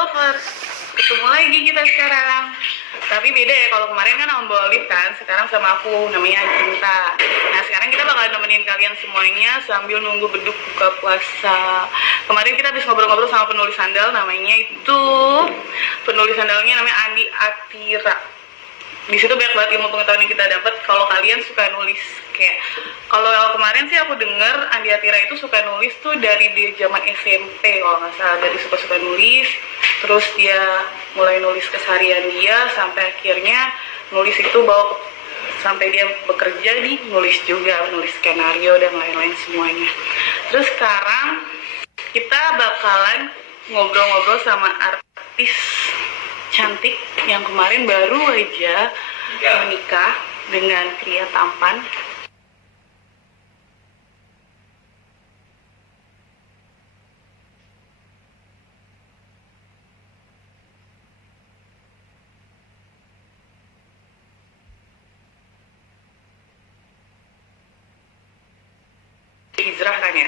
lovers, ketemu lagi kita sekarang. Tapi beda ya, kalau kemarin kan sama Mbak Olive kan, sekarang sama aku, namanya Cinta. Nah sekarang kita bakalan nemenin kalian semuanya sambil nunggu beduk buka puasa. Kemarin kita habis ngobrol-ngobrol sama penulis sandal, penulis sandalnya namanya Andi Atira. Di situ banyak banget ilmu pengetahuan yang kita dapat. Kalau kalian suka nulis, kayak kalau kemarin sih aku dengar Andi Atira itu suka nulis tuh dari di zaman SMP kalau nggak salah, dari suka nulis, terus dia mulai nulis keseharian dia sampai akhirnya nulis itu bawa sampai dia bekerja di nulis juga, nulis skenario dan lain-lain semuanya. Terus sekarang kita bakalan ngobrol-ngobrol sama artis cantik yang kemarin baru aja menikah dengan pria tampan. Hijrah kan ya,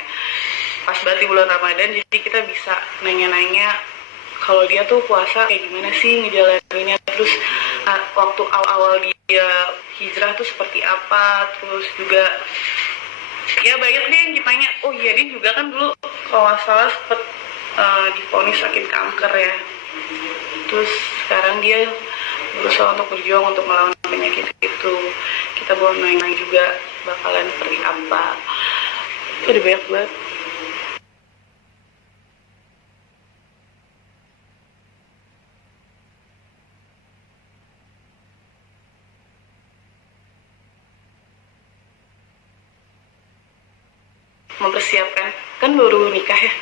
pas banget di bulan Ramadan, jadi kita bisa nanya-nanya kalau dia tuh puasa kayak gimana sih ngejalaninnya, terus waktu awal-awal dia hijrah tuh seperti apa, terus juga ya banyak deh yang ditanya. Oh iya, dia juga kan dulu kalau nggak salah sempet divonis sakit kanker ya, terus sekarang dia berusaha untuk berjuang untuk melawan penyakit itu. Kita bawa nanya juga bakalan seperti apa, itu udah banyak banget. Mempersiapkan, kan baru nikah ya,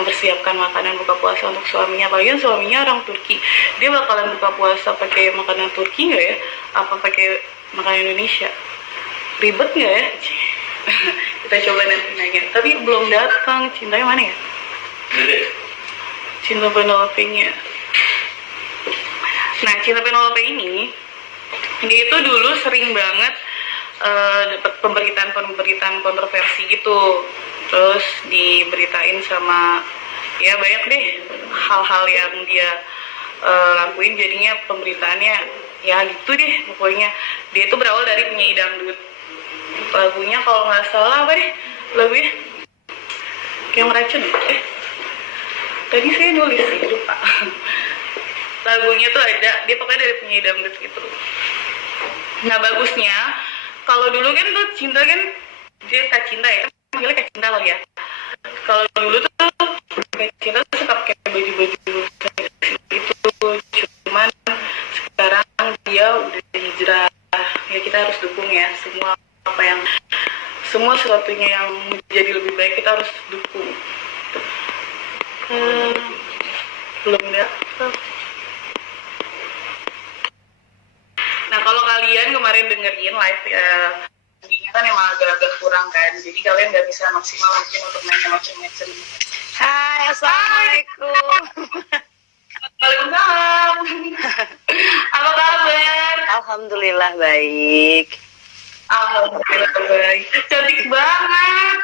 mempersiapkan makanan buka puasa untuk suaminya. Apalagi suaminya orang Turki, dia bakalan buka puasa pakai makanan Turki nggak ya, apa pakai makanan Indonesia, ribet nggak ya? Kita coba nanti nanya. Tapi belum datang, Cintanya mana ya? Cinta Penelope-nya. Nah, Cinta Penelope ini, dia itu dulu sering banget dapat pemberitaan kontroversi gitu, terus diberitain sama ya banyak deh hal-hal yang dia lakuin, jadinya pemberitaannya ya gitu deh pokoknya. Dia itu berawal dari penyanyi dangdut, lagunya kalau nggak salah apa deh lagunya, kayak meracun tadi saya nulis sih lupa. Lagunya tuh ada, dia pokoknya dari penyanyi dangdut gitu. Nah bagusnya, kalau dulu kan tuh Cinta kan, dia Kak Cinta ya, kan panggilnya Kak Cinta kali ya. Kalau dulu tuh Kak Cinta tuh suka pakai baju-baju itu, cuman sekarang dia udah hijrah. Ya kita harus dukung ya, semua sesuatunya yang menjadi lebih baik kita harus dukung. Belum ya. Nah kalau kalian kemarin dengerin live ya, tadinya kan emang agak-agak kurang kan, jadi kalian nggak bisa maksimal mungkin untuk nanya macam-macam. Hai, assalamualaikum. Waalaikumsalam. Apa kabar? Alhamdulillah baik. Alhamdulillah baik. Cantik banget.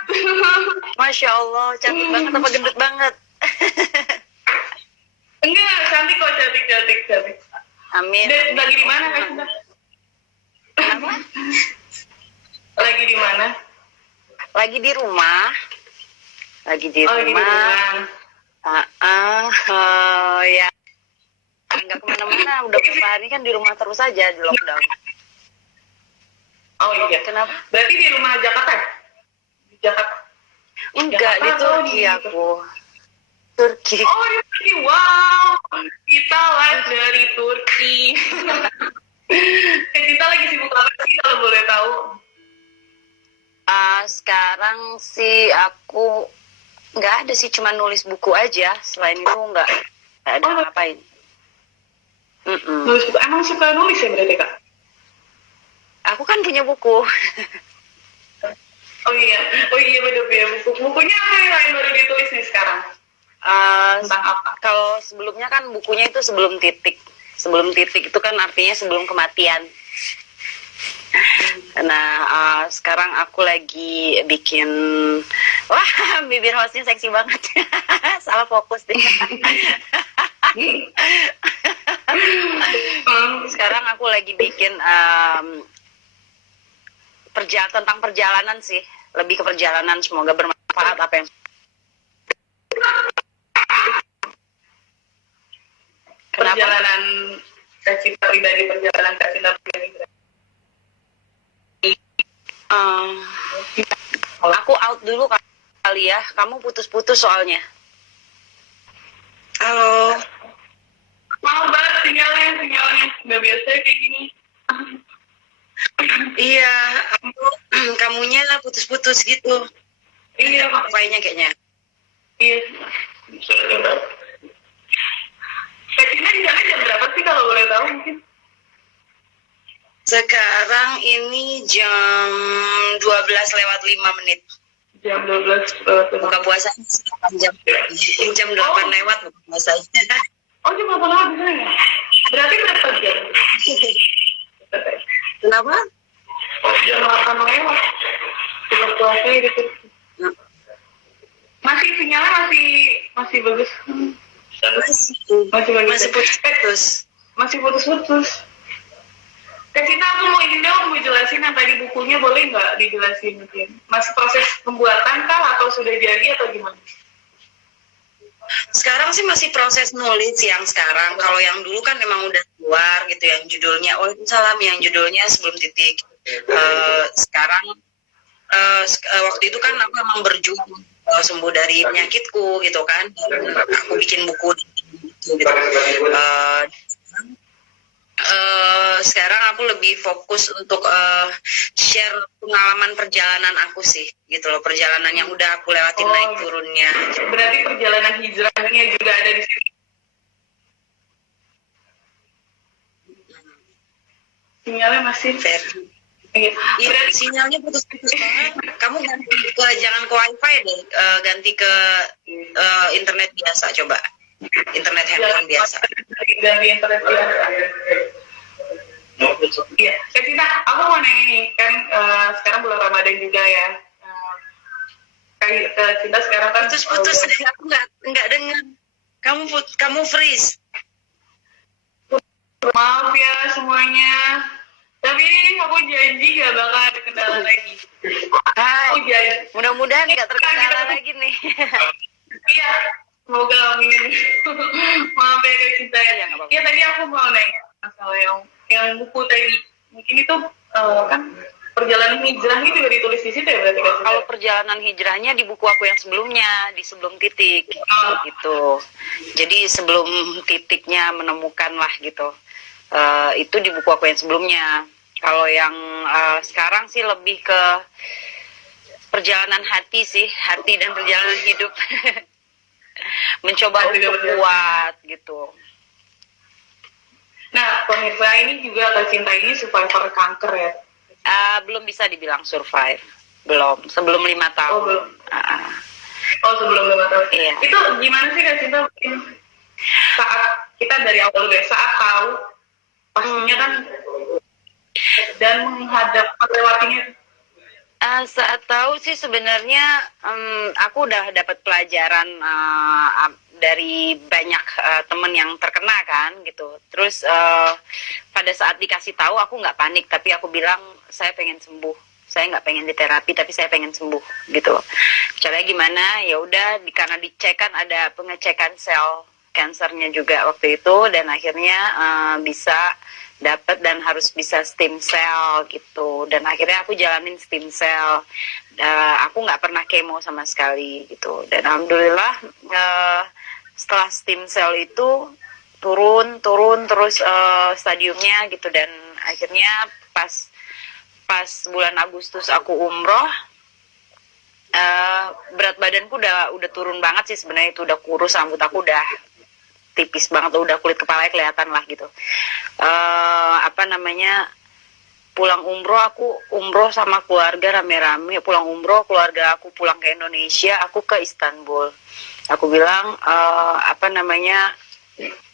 Masya Allah, cantik banget apa gendut banget? Enggak, cantik kok, cantik. Amin. Lagi di mana Kak Cinta? Apa? Lagi di mana? Lagi di rumah. Lagi di Oh, rumah. Ya. Enggak kemana-mana. Udah beberapa hari kan di rumah terus aja di lockdown. Oh iya. Kenapa? Berarti di rumah Jakarta? Di Jakarta? Enggak, Jakarta di Turki aku. Turki. Oh di Turki, wow. Kita live dari Turki. Kita lagi sibuk apa sih kalau boleh tahu? Sekarang sih aku nggak ada sih, cuma nulis buku aja. Selain itu nggak ada ngapain. Nulis buku, emang suka nulis ya berarti Kak? Aku kan punya buku. Oh iya bener ya, bukunya apa yang lain baru ditulis nih sekarang? Tentang apa? Kalau sebelumnya kan bukunya itu sebelum titik. Sebelum titik itu kan artinya sebelum kematian. Nah, sekarang aku lagi bikin, wah, bibir hostnya seksi banget. Salah fokus deh. Sekarang aku lagi bikin tentang perjalanan sih, lebih ke perjalanan, semoga bermanfaat apa yang. Kenapa? Perjalanan Kak Cinta pribadi, perjalanan Kak Cinta pribadi. Aku out dulu kali ya, kamu putus-putus soalnya. Halo. Maaf banget sinyalnya nggak biasa kayak gini. Iya, kamunya putus-putus gitu. Iya, Kayaknya kayaknya. iya. Kak Cinta di sana jam berapa sih kalau boleh tahu mungkin? Sekarang ini jam 12:05. Jam 12. Buka puasa 8 jam. Jam 8 lewat buka puasanya. Oh, jam 8 lewat di sana ya? Berarti berapa jam? Kenapa? Oh, jam 8 lewat. Buka puasa gitu. Masih sinyalnya masih bagus. Masih bagus. Masih putus-putus. Masih putus-putus. Kak Cinta, aku mau ini dong, mau jelasin yang tadi bukunya, boleh nggak dijelasin mungkin? Masih proses pembuatan kah atau sudah jadi atau gimana? Sekarang sih masih proses nulis yang sekarang. Kalau yang dulu kan memang udah keluar gitu, yang judulnya Waalaikumsalam, yang judulnya Sebelum Titik. Sekarang waktu itu kan aku emang berjuang sembuh dari penyakitku gitu kan. Dan aku bikin buku gitu. Sekarang aku lebih fokus untuk share pengalaman perjalanan aku sih gitu loh, perjalanan yang udah aku lewatin naik turunnya. Berarti perjalanan hijrahnya juga ada di sini. Sinyalnya masih Fair. Iya. Iya, sinyalnya putus-putus banget. Kamu jangan ke wifi deh, ganti ke internet biasa coba. Internet handphone biasa. Ganti internet biasa. Iya, Kak Cinta, aku mau nanya nih, kan sekarang bulan Ramadan juga ya. Kak Cinta sekarang kan Putus-putus, aku nggak dengar. Kamu freeze. Maaf ya semuanya. Tapi ini aku janji gak bakal ada kendala lagi. Aku janji. Mudah-mudahan nggak terkendala lagi nih. Iya, semoga amin. Maaf ya Kak Cinta ya. Iya, tadi aku mau nanya masalah yang buku tadi. Mungkin itu kan perjalanan hijrahnya juga ditulis di situ ya berarti Kak Cinta? Kalau perjalanan hijrahnya di buku aku yang sebelumnya, di Sebelum Titik gitu. Jadi sebelum titiknya menemukan lah gitu. Itu di buku aku yang sebelumnya. Kalau yang sekarang sih lebih ke perjalanan hati sih, hati dan perjalanan hidup. Mencoba untuk kuat gitu. Nah, pemirsa, ini juga Kak Cinta ini survivor kanker ya? Belum bisa dibilang survive, belum. Sebelum 5 tahun. Oh, belum. Sebelum 5 tahun. Iya. Itu gimana sih Kak Cinta saat kita dari awal dulu ya, saat tahu pastinya kan dan melewatinya. Saat tahu sih sebenarnya aku udah dapat pelajaran dari banyak temen yang terkena kan gitu. Terus pada saat dikasih tahu aku nggak panik, tapi aku bilang saya pengen sembuh. Saya nggak pengen di terapi, tapi saya pengen sembuh gitu. Caranya gimana? Ya udah karena dicek kan ada pengecekan sel kansernya juga waktu itu, dan akhirnya bisa dapat dan harus bisa stem cell gitu, dan akhirnya aku jalanin stem cell. Aku nggak pernah kemo sama sekali gitu, dan alhamdulillah setelah stem cell itu turun terus stadiumnya gitu, dan akhirnya pas bulan Agustus aku umroh, berat badanku udah turun banget sih sebenarnya, itu udah kurus, rambut aku udah tipis banget, udah kulit kepalanya kelihatan lah gitu. Pulang umroh, aku umroh sama keluarga rame-rame, pulang umroh, keluarga aku pulang ke Indonesia, aku ke Istanbul. Aku bilang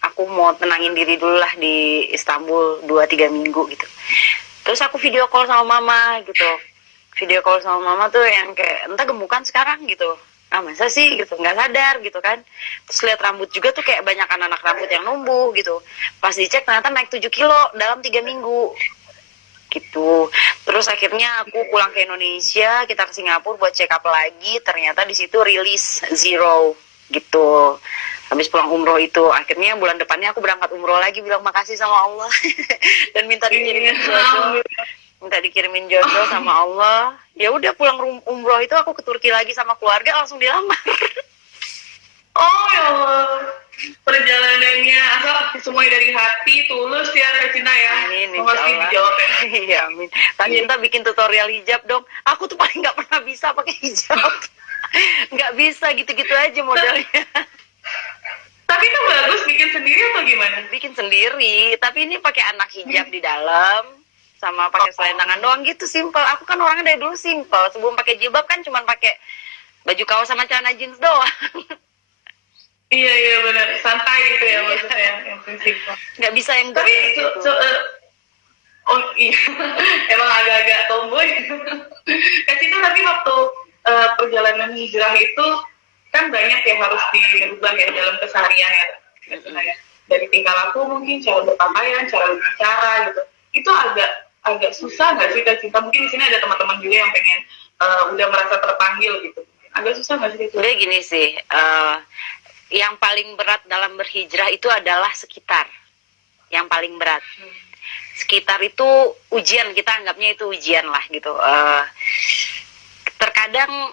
aku mau tenangin diri dulu lah di Istanbul 2-3 minggu gitu. Terus aku video call sama mama gitu. Video call sama mama tuh yang kayak entah gemukan sekarang gitu. ah masa sih gitu, nggak sadar gitu kan. Terus lihat rambut juga tuh kayak banyak anak rambut yang numbuh gitu. Pas dicek ternyata naik 7 kilo dalam 3 minggu gitu. Terus akhirnya aku pulang ke Indonesia, kita ke Singapura buat check up lagi, ternyata di situ rilis zero gitu. Habis pulang umroh itu, akhirnya bulan depannya aku berangkat umroh lagi, bilang makasih sama Allah dan minta dikirimin jodoh, sama Allah. Ya udah pulang umroh itu aku ke Turki lagi sama keluarga, langsung dilamar. Oh ya Allah, perjalanannya asal semuanya dari hati, tulus ya Kak Cinta ya. Amin, Pasti insyaallah. dijawab ya. Iya, amin. Kak Cinta bikin tutorial hijab dong. Aku tuh paling nggak pernah bisa pakai hijab. Nggak bisa, gitu-gitu aja modelnya. Tapi itu bagus bikin sendiri atau gimana? Bikin sendiri, tapi ini pakai anak hijab di dalam, sama pakai selentangan doang gitu, simple. Aku kan orangnya dari dulu simple. Sebelum pakai jilbab kan cuma pakai baju kaos sama celana jeans doang. Iya benar, santai gitu ya maksudnya yang prinsip. Nggak bisa yang Tapi gitu. oh iya, emang agak-agak tomboy. Kak Cinta tapi waktu perjalanan hijrah itu kan banyak yang harus dirubah ya dalam keseharian ya. Dari tingkah laku mungkin, cara berpakaian, cara berbicara gitu. Itu agak susah nggak sih Kak Cinta? Mungkin di sini ada teman-teman juga yang pengen udah merasa terpanggil gitu. Agak susah nggak sih? Udah gini sih, yang paling berat dalam berhijrah itu adalah sekitar. Yang paling berat. Sekitar itu ujian, kita anggapnya itu ujian lah gitu. Terkadang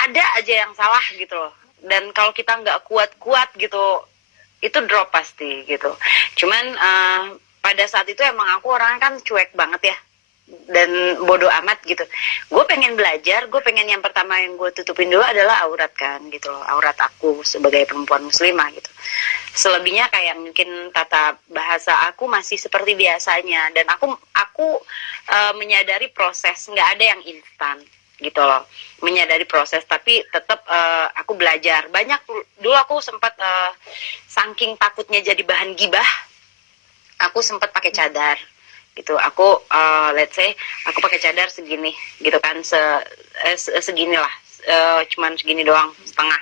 ada aja yang salah gitu loh. Dan kalau kita nggak kuat-kuat gitu, itu drop pasti gitu. Cuman pada saat itu emang aku orangnya kan cuek banget ya. Dan bodoh amat gitu. Gue pengen belajar, gue pengen yang pertama yang gue tutupin dulu adalah aurat kan gitu loh, aurat aku sebagai perempuan muslimah gitu. Selebihnya kayak mungkin tata bahasa aku masih seperti biasanya, dan aku menyadari proses, nggak ada yang instan gitu loh, menyadari proses, tapi tetap aku belajar banyak. Dulu aku sempat saking takutnya jadi bahan gibah, aku sempat pakai cadar gitu. Aku let's say aku pakai cadar segini gitu kan, segini lah, cuman segini doang setengah.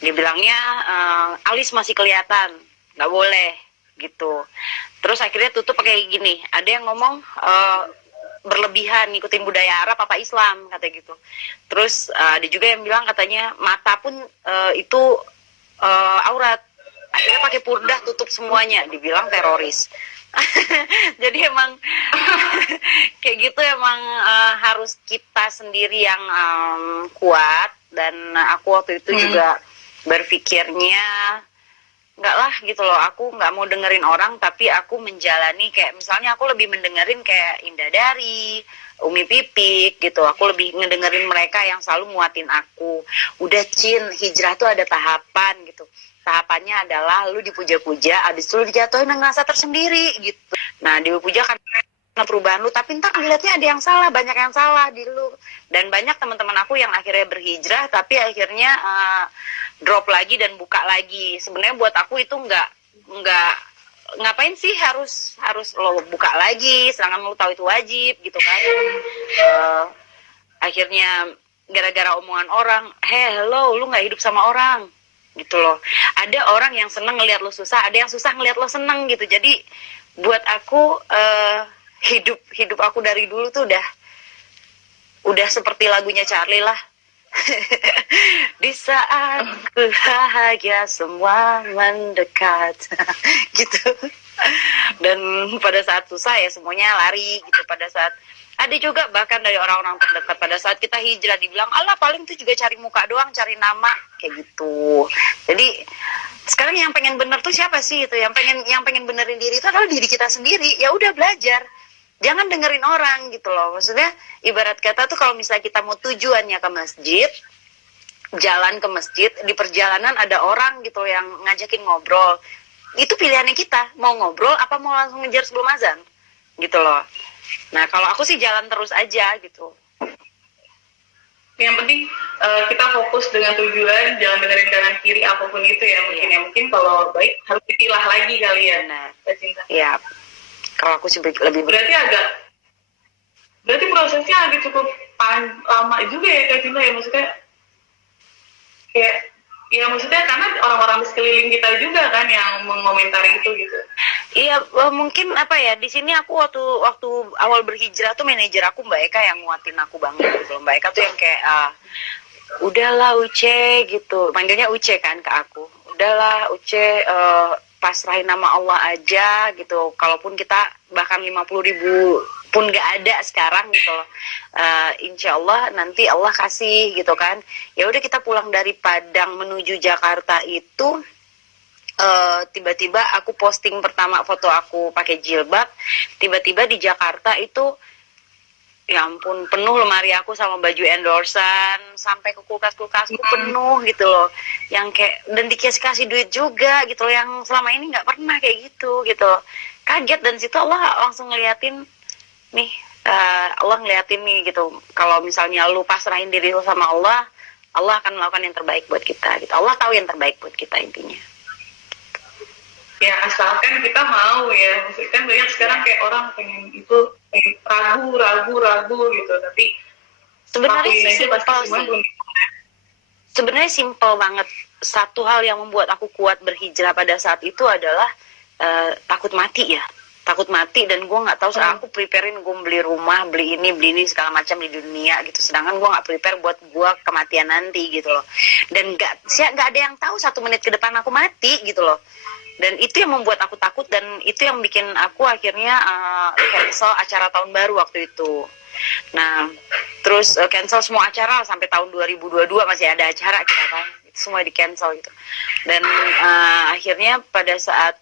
Dibilangnya alis masih kelihatan, nggak boleh gitu. Terus akhirnya tutup pakai gini. Ada yang ngomong berlebihan ngikutin budaya Arab apa Islam kata gitu. Terus ada juga yang bilang katanya mata pun itu aurat. Akhirnya pakai purdah tutup semuanya, dibilang teroris. Jadi emang kayak gitu, emang harus kita sendiri yang kuat. Dan aku waktu itu juga berpikirnya enggak lah gitu loh, aku nggak mau dengerin orang, tapi aku menjalani kayak misalnya aku lebih mendengerin kayak Indah Dari, Umi Pipik gitu. Aku lebih ngedengerin mereka yang selalu nguatin aku. Udah Cin, hijrah tuh ada tahapan gitu. Tahapannya adalah lu dipuja-puja, abis itu lu dijatuhin ngerasa tersendiri gitu. Nah dipuja karena perubahan lu, tapi ntar ngeliatnya ada yang salah, banyak yang salah di lu. Dan banyak teman-teman aku yang akhirnya berhijrah, tapi akhirnya drop lagi dan buka lagi. Sebenarnya buat aku itu nggak ngapain sih harus lo buka lagi, sedangkan lo tahu itu wajib gitu kan. Akhirnya gara-gara omongan orang, hello, lu nggak hidup sama orang gitu loh. Ada orang yang seneng ngelihat lo susah, ada yang susah ngelihat lo seneng gitu. Jadi buat aku hidup aku dari dulu tuh udah seperti lagunya Charlie lah. Di saat ku bahagia semua mendekat gitu. Dan pada saat susah ya semuanya lari gitu. Pada saat ada juga bahkan dari orang-orang terdekat, pada saat kita hijrah dibilang Allah paling tuh juga cari muka doang, cari nama kayak gitu. Jadi sekarang yang pengen bener tuh siapa sih itu? Yang pengen benerin diri itu adalah diri kita sendiri. Ya udah belajar. Jangan dengerin orang gitu loh. Maksudnya ibarat kata tuh kalau misalnya kita mau tujuannya ke masjid, jalan ke masjid, di perjalanan ada orang gitu yang ngajakin ngobrol. Itu pilihannya kita, mau ngobrol apa mau langsung ngejar sebelum azan gitu loh. Nah kalau aku sih jalan terus aja gitu. Yang penting kita fokus dengan tujuan, jangan dengerin kanan kiri apapun itu ya. Mungkin kalau baik harus dipilah lagi kali ya. Nah, Cinta. ya. Kalau aku sih lebih berarti prosesnya agak cukup lama juga ya Kak Cinta ya, maksudnya kayak ya maksudnya karena orang-orang di sekeliling kita juga kan yang mengomentari itu gitu. Iya, mungkin apa ya, di sini aku waktu awal berhijrah tuh manajer aku Mbak Eka yang nguatin aku banget gitu. Mbak Eka tuh yang kayak udahlah Uce gitu, manggilnya Uce kan ke aku. Udahlah Uce, pasrahin nama Allah aja gitu. Kalaupun kita bahkan 50.000 pun nggak ada sekarang gitu loh, insya Allah nanti Allah kasih gitu kan. Ya udah, kita pulang dari Padang menuju Jakarta itu tiba-tiba aku posting pertama foto aku pakai jilbab, tiba-tiba di Jakarta itu ya ampun, penuh lemari aku sama baju endorsan, sampai ke kulkas-kulkasku penuh gitu loh, yang kayak, dan dikasih duit juga gitu loh, yang selama ini nggak pernah kayak gitu gitu. Kaget, dan situ Allah langsung ngeliatin nih, Allah ngeliatin nih gitu, kalau misalnya lu pasrahin diri lu sama Allah, Allah akan melakukan yang terbaik buat kita gitu. Allah tahu yang terbaik buat kita intinya. Ya asalkan kita mau ya, maksudnya kan banyak sekarang kayak orang pengen itu ragu gitu, tapi Sebenarnya lakuin aja simpel pasti semua sih. belum. Sebenarnya simpel banget. Satu hal yang membuat aku kuat berhijrah pada saat itu adalah takut mati ya. Takut mati, dan gue nggak tahu, aku preparein gue beli rumah, beli ini segala macam di dunia gitu. Sedangkan gue nggak prepare buat gue kematian nanti gitu loh. Dan nggak ada yang tahu 1 menit ke depan aku mati gitu loh. Dan itu yang membuat aku takut, dan itu yang bikin aku akhirnya cancel acara tahun baru waktu itu. Nah, terus cancel semua acara sampai tahun 2022 masih ada acara kita kan. Itu semua di cancel gitu. Dan akhirnya pada saat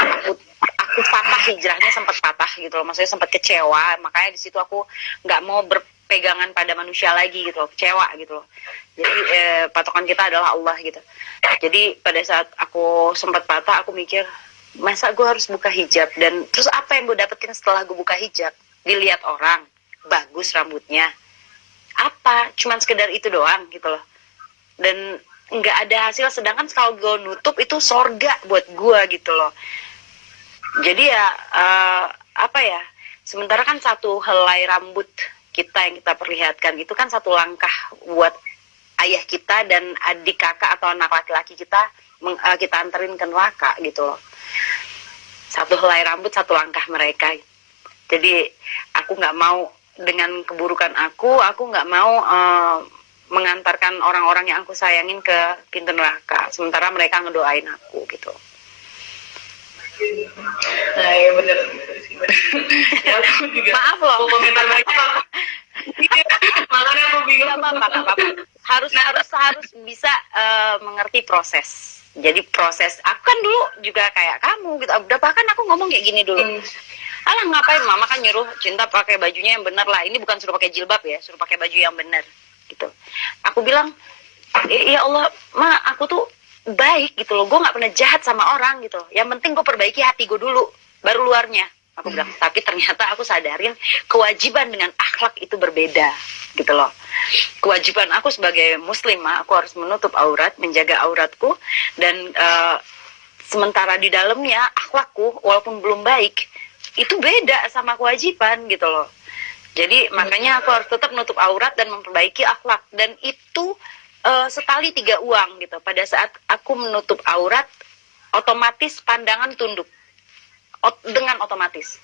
aku patah, hijrahnya sempat patah gitu loh. Maksudnya sempat kecewa, makanya di situ aku nggak mau berpegangan pada manusia lagi gitu loh, kecewa gitu loh. Jadi patokan kita adalah Allah gitu. Jadi pada saat aku sempat patah, aku mikir, masa gue harus buka hijab? Dan terus apa yang gue dapetin setelah gue buka hijab? Dilihat orang, bagus rambutnya. Apa? Cuman sekedar itu doang gitu loh. Dan nggak ada hasil, sedangkan kalau gue nutup itu sorga buat gue gitu loh. Jadi ya apa ya, sementara kan satu helai rambut kita yang kita perlihatkan itu kan satu langkah buat ayah kita dan adik kakak atau anak laki-laki kita, kita anterin ke neraka gitu loh. Satu helai rambut, satu langkah mereka. Jadi aku nggak mau dengan keburukan aku nggak mau mengantarkan orang-orang yang aku sayangin ke pintu neraka, sementara mereka ngedoain aku gitu. Nah ya bener sih, bener. Ya aku juga Maaf loh, komentar banyak loh. Makanya aku bingung. Gak apa-apa. Harus bisa mengerti proses. Jadi proses, aku kan dulu juga kayak kamu gitu. Udah, bahkan aku ngomong kayak gini dulu. Alah ngapain, mama kan nyuruh Cinta pakai bajunya yang bener lah. Ini bukan suruh pakai jilbab ya, suruh pakai baju yang bener gitu. Aku bilang, ya Allah, ma, aku tuh baik gitu loh. Gue nggak pernah jahat sama orang gitu. Yang penting gue perbaiki hati gue dulu, baru luarnya. Aku bilang, tapi ternyata aku sadarin kewajiban dengan akhlak itu berbeda gitu loh. Kewajiban aku sebagai muslimah, aku harus menutup aurat, menjaga auratku, dan sementara di dalamnya akhlakku walaupun belum baik, itu beda sama kewajiban gitu loh. Jadi makanya aku harus tetap menutup aurat dan memperbaiki akhlak, dan itu setali 3 uang gitu. Pada saat aku menutup aurat, otomatis pandangan tunduk. Dengan otomatis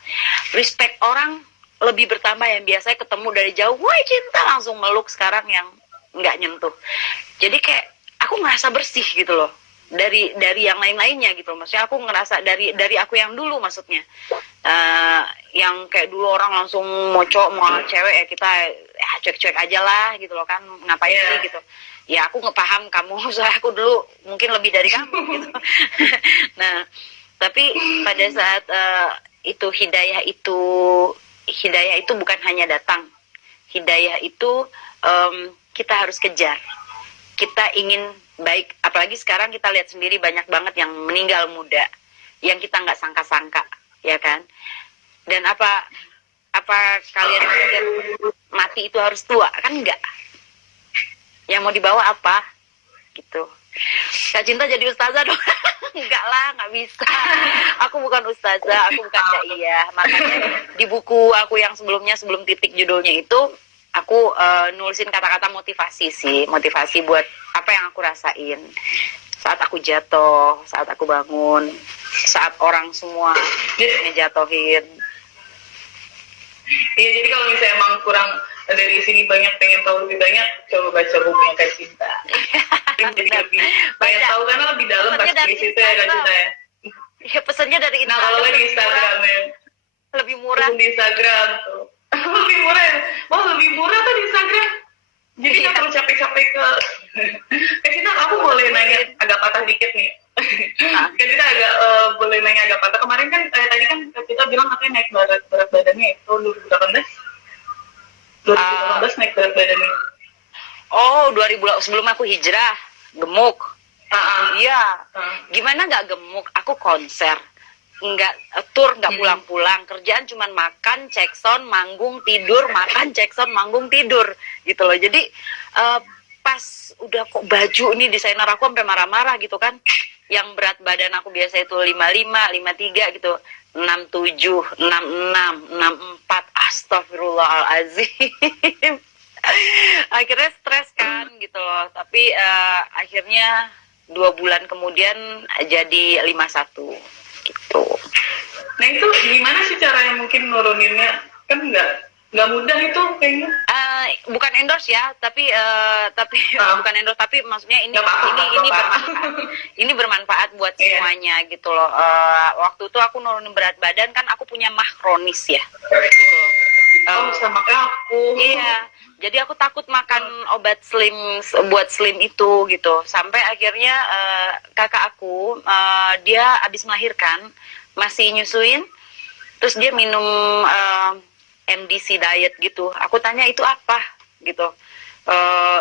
respect orang lebih bertambah, yang biasanya ketemu dari jauh, wah Cinta, langsung meluk, sekarang yang nggak nyentuh. Jadi kayak aku ngerasa bersih gitu loh dari yang lain-lainnya gitu. Maksudnya aku ngerasa dari aku yang dulu, maksudnya yang kayak dulu orang langsung mau cowok mau cewek ya kita ya cuek-cuek aja lah gitu loh kan, ngapain sih gitu. Ya aku ngepaham kamu, soalnya aku dulu mungkin lebih dari kamu gitu. Nah, tapi pada saat itu hidayah itu bukan hanya datang. Hidayah itu kita harus kejar. Kita ingin baik, apalagi sekarang kita lihat sendiri banyak banget yang meninggal muda, yang kita nggak sangka-sangka, ya kan? Dan apa kalian pikir mati itu harus tua? Kan enggak. Yang mau dibawa apa? Gitu. Kak Cinta jadi ustazah dong? Enggak lah, nggak bisa. Aku bukan ustazah, aku bukan daiyah. Makanya di buku aku yang sebelum titik judulnya itu, aku nulisin kata-kata motivasi sih, motivasi buat apa yang aku rasain saat aku jatuh, saat aku bangun, saat orang semua ngejatuhin. Iya, jadi kalau misalnya emang kurang dari sini banyak pengen tahu lebih banyak, coba baca bukunya Kak Cinta. Jadi lebih banyak tahu karena lebih dalam Pesannya pasti dari di situ ya Kak Cinta ya. Ya pesannya dari Nah kalau nggak di Instagram ya, lebih murah. di Instagram tuh. Lebih murah ya? Oh lebih murah tuh di Instagram. Jadi nggak perlu capek-capek ke Kak Cinta, aku boleh nanya agak patah dikit nih. Kak Cinta agak boleh nanya agak patah. Kemarin kan tadi kan Kak Cinta bilang katanya naik berat badannya itu 2018 naik berat badannya. Oh, 2000 sebelum aku hijrah, gemuk. Iya. Gimana nggak gemuk? Aku konser, nggak tour, nggak pulang-pulang. Kerjaan cuman makan, cek sound, manggung, tidur, makan, cek sound, manggung, tidur, gitu loh. Jadi pas udah kok baju nih desainer aku sampai marah-marah gitu kan. Yang berat badan aku biasa itu 55, 53 gitu. 67, 66, 64. Astagfirullahalazim. Akhirnya stres kan gitu loh. Tapi akhirnya 2 bulan kemudian jadi 51 gitu. Nah itu gimana sih caranya mungkin nuruninnya? Kan nggak mudah itu kayaknya. Bukan endorse ya, tapi bukan endorse, tapi maksudnya ini bermanfaat buat semuanya gitu loh. Waktu itu aku nurunin berat badan kan aku punya mah kronis ya. Gitu. Sama kayak aku. Iya. Jadi aku takut makan obat slim buat slim itu gitu. Sampai akhirnya kakak aku dia habis melahirkan masih nyusuin, terus dia minum MDC diet gitu. Aku tanya itu apa gitu.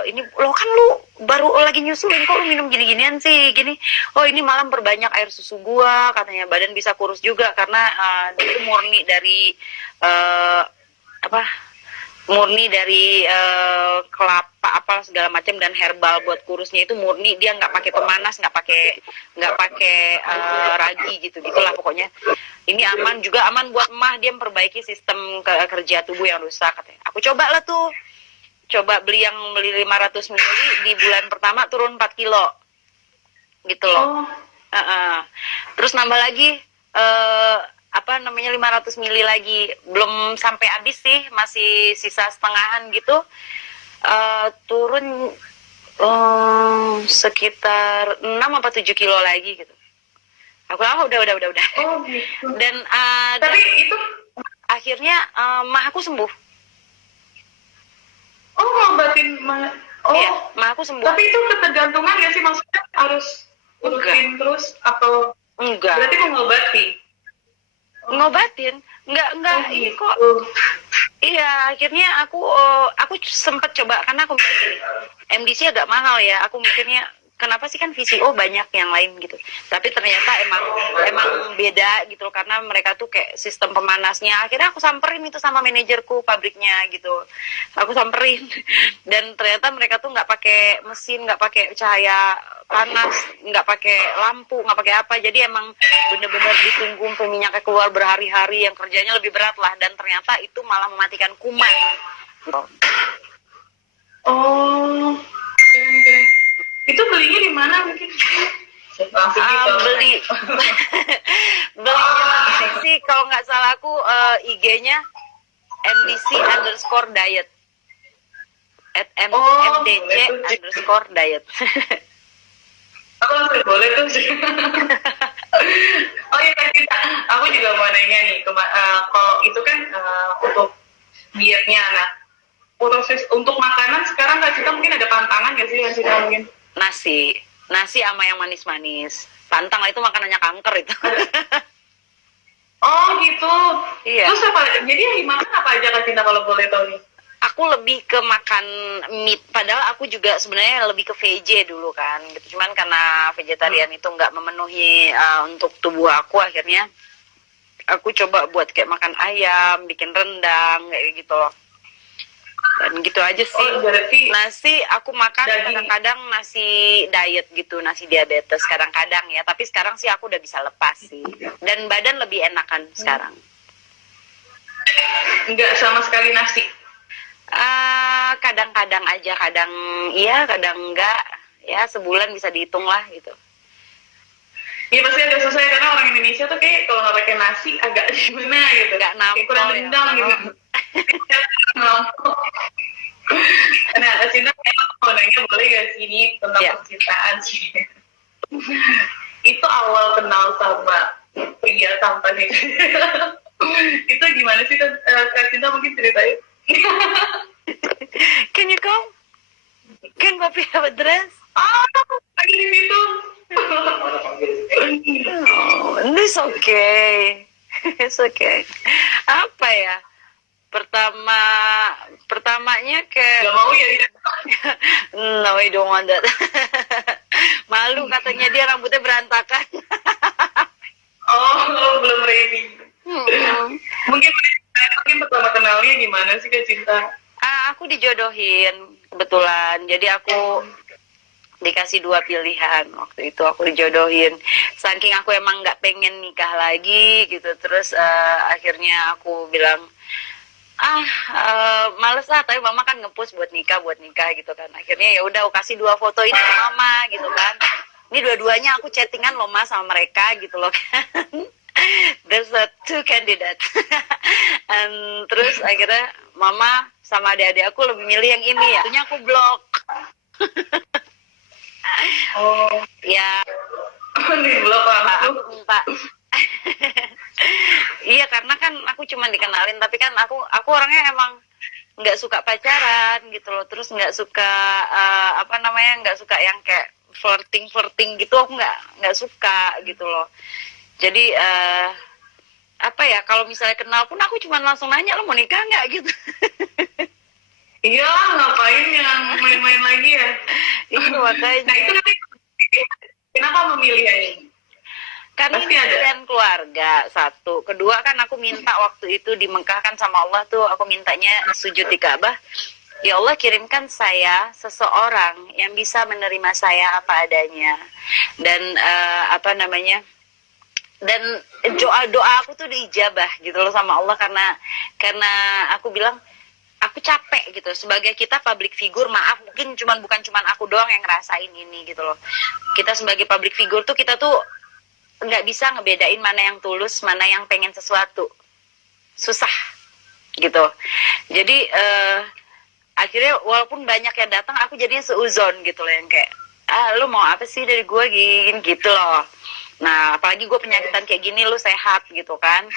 Ini lo kan lu baru lagi nyusuin, kok lu minum gini-ginian sih gini. Oh ini malam perbanyak air susu gua, katanya badan bisa kurus juga karena itu murni dari murni dari kelapa apa segala macam dan herbal buat kurusnya itu murni, dia nggak pakai pemanas, nggak pakai ragi gitulah pokoknya. Ini aman juga, aman buat emah, dia memperbaiki sistem kerja tubuh yang rusak katanya. Aku coba lah tuh, beli 500 ml di bulan pertama turun 4 kilo gitu loh. Terus nambah lagi 500 ml lagi, belum sampai habis sih, masih sisa setengahan gitu. Turun sekitar 6 apa 7 kilo lagi gitu. Aku udah. Oh gitu. Dan tapi itu akhirnya mah aku sembuh. Oh ngobatin Iya, mah aku sembuh. Tapi itu ketergantungan ya sih, maksudnya harus rutin terus atau enggak? Berarti mengobati. Ngobatin enggak ini kok. Iya, akhirnya aku sempat coba karena aku mikir MDC agak mahal ya. Aku mikirnya kenapa sih, kan VCO banyak yang lain gitu. Tapi ternyata emang beda gitu loh, karena mereka tuh kayak sistem pemanasnya. Akhirnya aku samperin itu sama manajerku pabriknya gitu. Aku samperin dan ternyata mereka tuh nggak pakai mesin, nggak pakai cahaya panas, nggak pakai lampu, nggak pakai apa. Jadi emang bener-bener ditunggu sampai minyaknya keluar berhari-hari, yang kerjanya lebih berat lah. Dan ternyata itu malah mematikan kuman. Oh, keren. Itu belinya di mana mungkin? Belinya sih kalau nggak salah aku IG-nya MDC_diet @mdc_diet. Aku langsung boleh tuh sih. Oh iya, aku juga mau nanya nih, kalau itu kan untuk dietnya, nah proses untuk makanan sekarang Kak Cita mungkin ada pantangan nggak sih Kak Cita mungkin? Nasi sama yang manis-manis. Pantang lah, itu makanannya kanker itu. Oh gitu. Iya. Terus jadi yang dimakan apa aja Kak Cita kalau boleh tahu nih? Aku lebih ke makan meat, padahal aku juga sebenarnya lebih ke VJ dulu kan gitu. Cuman karena vegetarian itu nggak memenuhi untuk tubuh aku, akhirnya aku coba buat kayak makan ayam, bikin rendang kayak gitu loh. Dan gitu aja sih. Nasi aku makan kadang-kadang nasi diet gitu, nasi diabetes kadang-kadang ya. Tapi sekarang sih aku udah bisa lepas sih. Dan badan lebih enakan sekarang. Enggak sama sekali nasi. kadang-kadang aja, kadang iya, kadang enggak. Ya sebulan bisa dihitung lah gitu. Iya pasti agak susah ya, karena orang Indonesia tuh kayak kalau nggak pakai nasi agak gimana gitu, Nggak kayak kurang nampol ya. tendang gitu. Nah, Kak Cinta, saya mau nanya boleh gak sih ini tentang Iya. percintaan sih? Itu awal kenal sama pria tampan itu. Itu gimana sih Kak Cinta, mungkin ceritain? Can you come? Can Papi have a dress? Lagi di situ. Oh, it's okay. It's okay. Apa ya? Pertamanya kayak Gak mau ya dia. no, I don't want that. Malu katanya dia rambutnya berantakan. Oh, belum ready. Hmm. Mungkin pertama kenalnya gimana sih Kak Cinta? Aku dijodohin kebetulan. Jadi aku dikasih 2 pilihan waktu itu, aku dijodohin. Saking aku emang nggak pengen nikah lagi gitu, terus akhirnya aku bilang males lah, tapi mama kan nge-push buat nikah gitu kan. Akhirnya ya udah aku kasih 2 foto ini ke mama gitu kan. Ini dua-duanya aku chattingan loh mas sama mereka gitu loh kan. There's 2 candidates. And terus akhirnya mama sama adik-adik aku lebih milih yang ini ya. Akhirnya aku blok. Oh, Ya, nih blok aku langsung. minta. Iya, karena kan aku cuma dikenalin, tapi kan aku orangnya emang nggak suka pacaran gitu loh, terus nggak suka nggak suka yang kayak flirting gitu, aku nggak suka gitu loh. Jadi kalau misalnya kenal pun aku cuma langsung nanya, lo mau nikah nggak gitu. Iya, ngapain yang main-main lagi ya? Itu makanya. Nah itu nanti kenapa memilih yang ini? Karena Pasti ini ada. pilihan keluarga, satu. Kedua kan aku minta waktu itu di Mekah kan sama Allah tuh, aku mintanya sujud di Ka'bah. Ya Allah, kirimkan saya seseorang yang bisa menerima saya apa adanya. Dan dan doa aku tuh diijabah gitu loh sama Allah, karena aku bilang aku capek gitu sebagai kita public figure. Maaf, mungkin bukan cuman aku doang yang ngerasain ini gitu loh. Kita sebagai public figure tuh, kita tuh nggak bisa ngebedain mana yang tulus, mana yang pengen sesuatu. Susah gitu. Jadi akhirnya walaupun banyak yang datang, aku jadinya seuzon gitu loh, yang kayak lu mau apa sih dari gue gini gitu loh. Nah apalagi gue penyakitan kayak gini, lu sehat gitu kan.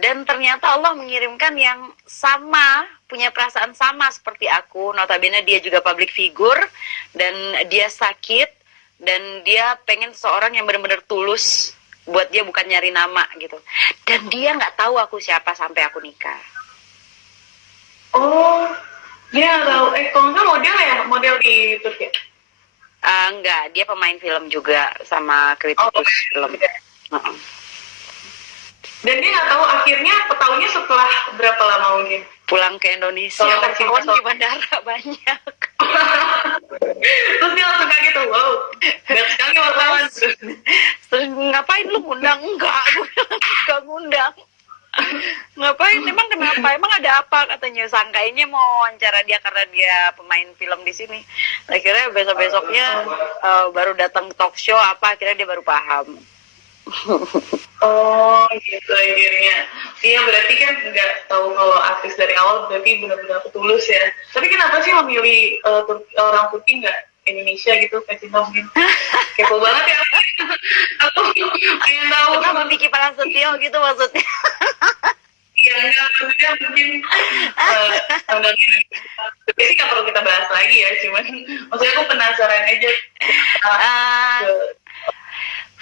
Dan ternyata Allah mengirimkan yang sama, punya perasaan sama seperti aku. Notabene dia juga public figure, dan dia sakit, dan dia pengen seseorang yang benar-benar tulus buat dia, bukan nyari nama gitu. Dan dia nggak tahu aku siapa sampai aku nikah. Oh, dia nggak tahu. Kalau nggak model ya, model di Turki. Enggak, dia pemain film juga sama kritikus film. Dan dia nggak tahu akhirnya ketahunya setelah berapa lama mungkin? Pulang ke Indonesia, kawan di bandara banyak. Terus dia langsung kaget tuh, wow, banyak sekali wartawan. Terus ngapain lu ngundang? Enggak, gue enggak ngundang. Ngapain? Emang kenapa? Emang ada apa? Katanya sangkainnya mau wawancara dia karena dia pemain film di sini. Akhirnya besoknya baru datang talk show apa, akhirnya dia baru paham. Oh gitu akhirnya. Iya berarti kan nggak tahu kalau artis dari awal, berarti benar-benar tulus ya. Tapi kenapa sih memilih orang Turki nggak Indonesia gitu? Kayak Cinta mungkin kepo banget ya. Aku pengen tahu. Kenapa Vicky Prasetyo gitu maksudnya? Iya enggak, maksudnya mungkin undang Indonesia. Tapi sih nggak perlu kita bahas lagi ya, cuman maksudnya aku penasaran aja.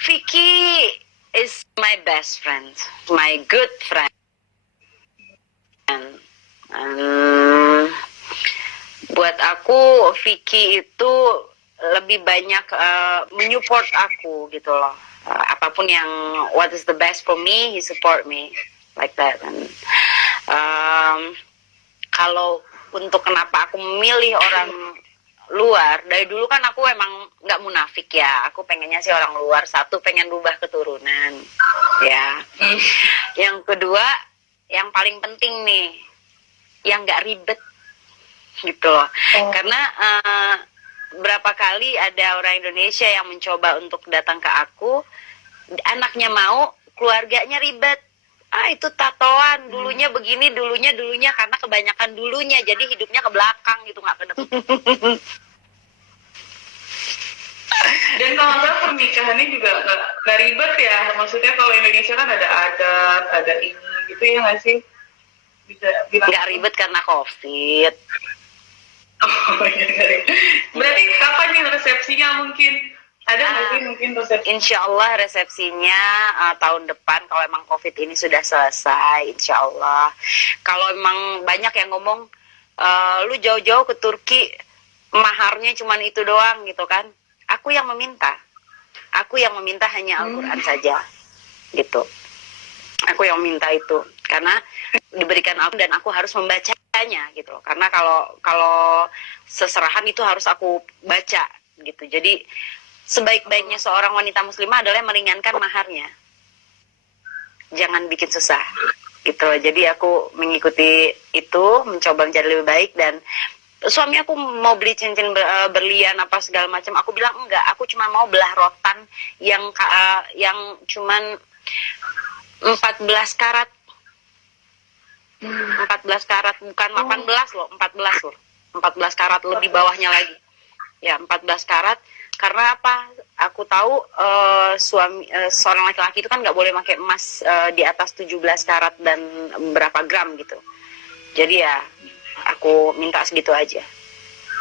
Vicky is my best friend, my good friend. Buat aku, Vicky itu lebih banyak menyupport aku gitu loh. Apapun yang what is the best for me, he support me like that. And kalau untuk kenapa aku memilih orang luar, dari dulu kan aku emang nggak munafik ya, aku pengennya sih orang luar. Satu, pengen rubah keturunan ya. Yang kedua, yang paling penting nih, yang nggak ribet. gitu loh. Oh. Karena berapa kali ada orang Indonesia yang mencoba untuk datang ke aku, anaknya mau, keluarganya ribet. Itu tatoan, dulunya begini, dulunya, karena kebanyakan dulunya, jadi hidupnya ke belakang gitu, nggak ke depan. Dan kalau nggak pernikahannya juga nggak ribet ya, maksudnya kalau Indonesia kan ada adat, ada ini gitu ya nggak sih? Bisa bilang Nggak ribet karena COVID. Oh iya, nggak ribet. Berarti kapan nih resepsinya mungkin? Ada nggak sih mungkin resepsi? Insya Allah resepsinya tahun depan kalau emang COVID ini sudah selesai, insya Allah. Kalau emang banyak yang ngomong, lu jauh-jauh ke Turki, maharnya cuma itu doang gitu kan. Aku yang meminta hanya Al-Quran saja, gitu. Aku yang minta itu, karena diberikan Al-Quran dan aku harus membacanya gitu loh. Karena kalau seserahan itu harus aku baca gitu. Jadi sebaik-baiknya seorang wanita muslimah adalah meringankan maharnya. Jangan bikin susah gitu. Jadi aku mengikuti itu, mencoba menjadi lebih baik. Dan suami aku mau beli cincin berlian apa segala macam, aku bilang enggak, aku cuma mau belah rotan yang cuman 14 karat. 14 karat, bukan 18 loh, 14 loh. 14 karat, lebih bawahnya lagi. Ya, 14 karat. Karena apa? Aku tahu seorang laki-laki itu kan nggak boleh pakai emas di atas 17 karat dan berapa gram gitu. Jadi ya aku minta segitu aja,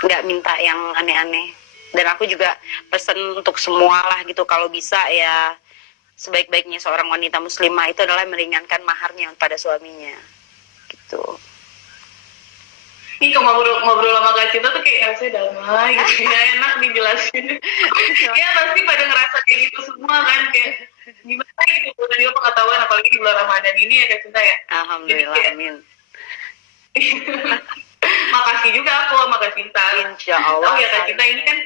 nggak minta yang aneh-aneh. Dan aku juga pesen untuk semua lah gitu, kalau bisa ya sebaik-baiknya seorang wanita muslimah itu adalah meringankan maharnya pada suaminya gitu. Nih kalau ngobrol sama Kak Cinta tuh kayak rasanya damai gitu ya, enak dijelasin. Ya pasti pada ngerasa kayak gitu semua kan, kayak gimana gitu buat dia pengetahuan, apalagi di bulan Ramadan ini ya Kak Cinta ya. Alhamdulillah, kayak, amin. Makasih juga aku sama Kak Cinta. Insya Allah. Oh ya Kak Cinta ini kan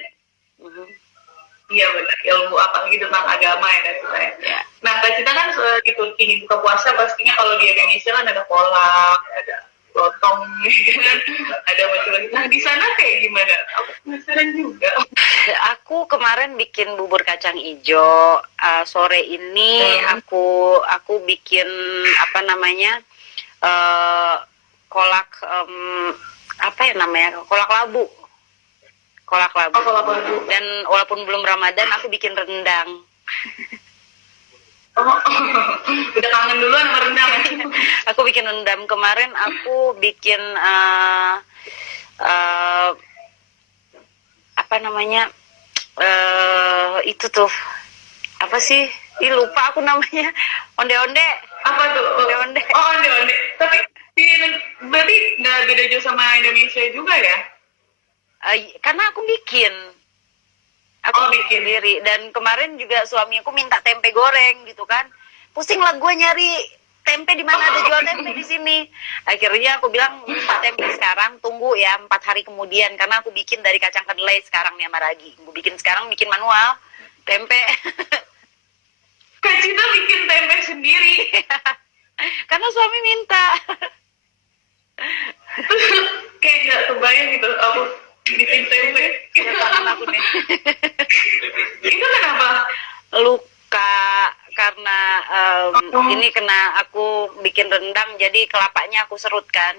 iya benar, ilmu apalagi tentang agama ya Kak Cinta ya. Ya. Nah Kak Cinta kan di Turki ini buka puasa pastinya kalau di Indonesia kan ada kolak, ada lontong, kan? Ada macam lagi. Nah di sana kayak gimana? Aku penasaran juga. Aku kemarin bikin bubur kacang ijo. Sore ini aku bikin apa namanya kolak apa ya namanya, kolak labu. Kolak labu. Oh, kolak labu. Dan walaupun belum Ramadan aku bikin rendang. Oh, udah kangen duluan sama rendang. Aku bikin rendang kemarin. Aku bikin apa namanya itu tuh apa sih? Lupa aku namanya. Onde-onde. Apa tuh? Onde-onde. Oh onde-onde. Tapi berarti nggak beda jauh sama Indonesia juga ya? Karena aku bikin. Aku bikin sendiri. Dan kemarin juga suami aku minta tempe goreng gitu kan. Pusing lah gue nyari tempe di mana ada jual tempe di sini. Akhirnya aku bilang minta tempe sekarang, tunggu ya 4 hari kemudian, karena aku bikin dari kacang kedelai sekarang nih sama ragi. Gue bikin sekarang, bikin manual tempe. Kak Cinta bikin tempe sendiri. Karena suami minta. Kayak nggak kebayang gitu aku bikin tempe. Ya, tangan aku nih. Itu kenapa? Luka karena ini kena aku bikin rendang, jadi kelapanya aku serutkan.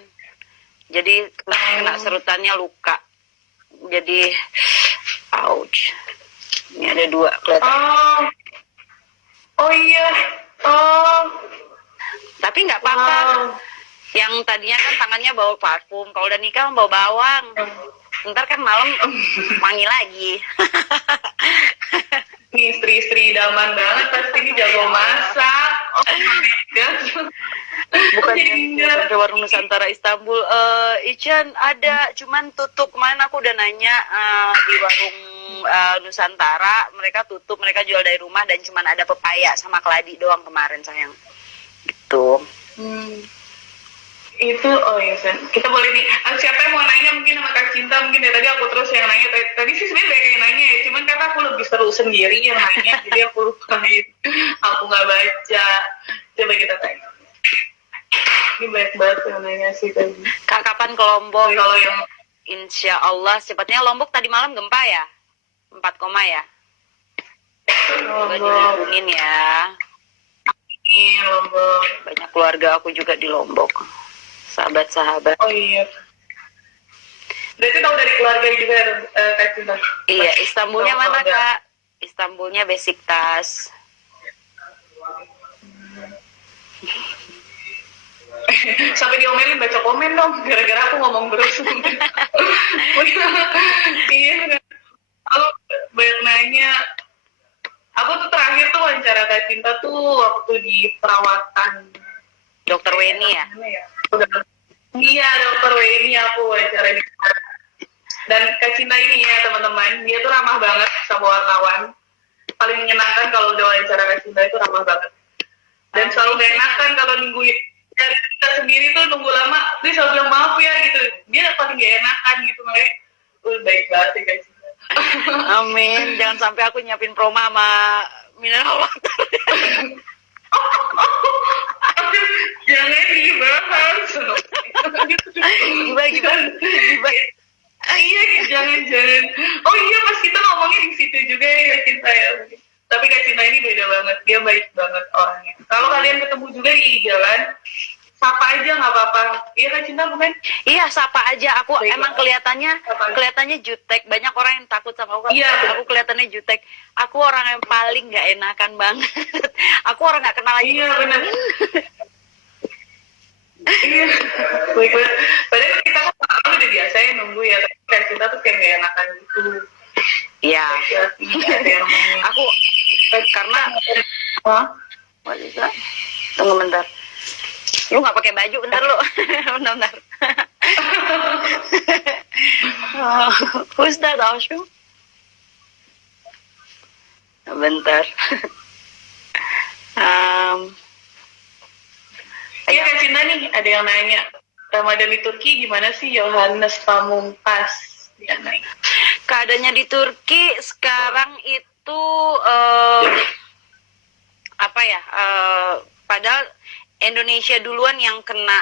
Jadi kena serutannya luka. Jadi ouch. Ini ada 2 kelihatan. Oh iya. Oh. Tapi nggak apa-apa. Yang tadinya kan tangannya bau parfum, kalau udah nikah bau bawang. Ntar kan malam wangi lagi. Nih istri-istri idaman banget, pasti ini jago masak. Oh my god. Bukan ke warung Nusantara Istanbul. Ican ada, cuman tutup. Kemarin aku udah nanya di warung Nusantara, mereka tutup, mereka jual dari rumah dan cuman ada pepaya sama keladi doang kemarin sayang. Gitu. Itu oh ya Sen, kita boleh nih, siapa yang mau nanya mungkin sama Kak Cinta, mungkin dari tadi aku terus yang nanya, tadi sih sebenarnya banyak yang nanya ya, cuman karena aku lebih seru sendiri yang nanya, jadi aku lupain, aku nggak baca. Coba kita tanya. Ini banyak banget yang nanya sih tadi. Kak kapan ke Lombok? Kalau yang insya Allah secepatnya. Lombok tadi malam gempa ya, 4, ya. Semoga Lombok. dilindungin ya. Ini Lombok. Banyak keluarga aku juga di Lombok, sahabat-sahabat. Oh iya. Berarti tahu dari keluarga juga Kak Cinta? Iya, Istanbulnya Tahu mana keluarga. Kak? Istanbulnya Besiktas. Sampai diomelin baca komen dong, gara-gara aku ngomong terus. Iya. Aku banyak nanya. Aku tuh terakhir tuh wawancara Kak Cinta tuh waktu di perawatan. Dokter Weni ya? Mana ya? Iya, Dokter Weni aku wawancara di. Dan Kak Cinta ini ya teman-teman, dia tuh ramah banget sama wartawan. Paling menyenangkan kalau udah wawancara Kak Cinta itu ramah banget. Dan selalu gak enakan kalau nungguin. Dari kita sendiri tuh nunggu lama, dia selalu bilang maaf ya gitu. Dia paling gak enakan gitu, makanya baik banget ya Kak Cinta. Amin, jangan sampai aku nyiapin proma sama mineral water. Jangan dibahas. Gimana? Iya, jangan. Oh iya, pas kita ngomongin di situ juga ya Kak Cinta ya. Tapi Kak Cinta ini beda banget, dia baik banget orangnya. Kalau kalian ketemu juga di jalan, sapa aja nggak apa-apa. Iya Kak Cinta bukan? Iya, sapa aja. Aku Baik emang banget. kelihatannya jutek. Banyak orang yang takut sama aku. Iya, bener. Aku kelihatannya jutek. Aku orang yang paling nggak enakan banget. Aku orang nggak kenal aja. Iya benar. Iya, baik banget. Padahal kita kan udah biasa ya nunggu ya, tapi Kak Cinta tuh kayak gak enakan gitu. Iya. Ya, ada yang ngomongin. Aku karena Hah? what is that? Tunggu bentar. Lu nggak pakai baju, bentar lu. bentar. Who's that, Ashu? Bentar. Iya Kak Cinta nih, ada yang nanya, Ramadan di Turki gimana sih Yohanes Pamungkas? Dia nanya. Keadaannya di Turki sekarang itu apa ya? Padahal Indonesia duluan yang kena